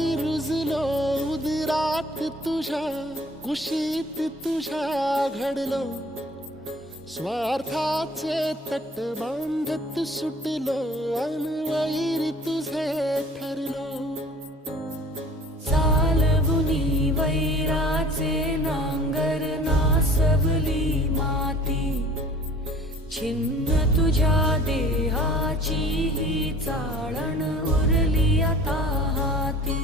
विषारी रुजलो उदरात तुझ्या, कुशीत तुझ्या घडलो, स्वार्थाचे तट बांधत सुटलो, अनवैरी तुझे ठरलो. चालवुनी वैराचे नांगर नासवली माती, छिन्न तुझ्या देहाची ही चाळण उरली आता हाती.